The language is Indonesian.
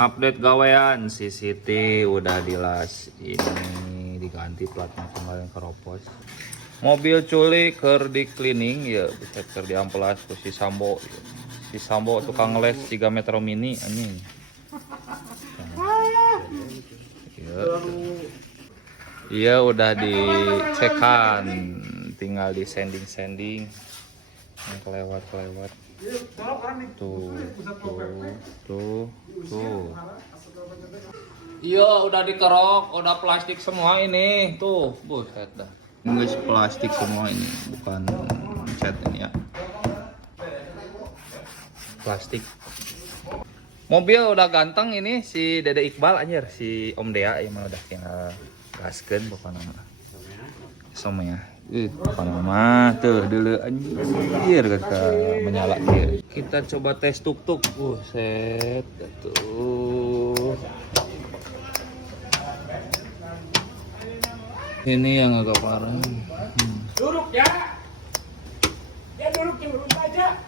Update gawean si Siti udah dilas ini diganti platnya kemarin keropos. Mobil culik keur di cleaning ya bisa keur diamplas ku si Sambo. Si Sambo tukang les 3 Metro Mini anjing. Iya udah dicekan, tinggal di sanding yang kelewat. Tuh. Iya udah dikerok, udah plastik semua ini. Tuh, buset dah. Guys, plastik semua ini, bukan cat ini ya. Plastik. Mobil udah ganteng ini si Dede Iqbal anjir, si Om Dea yang udah tinggal gaskeun bukan nama. Somnya. Bukan nama tuh dulu anjir kata menyala dia. Kita coba tes tuk-tuk. Set tuh. Ini yang agak parah. Duduk ya. Ya duduk aja.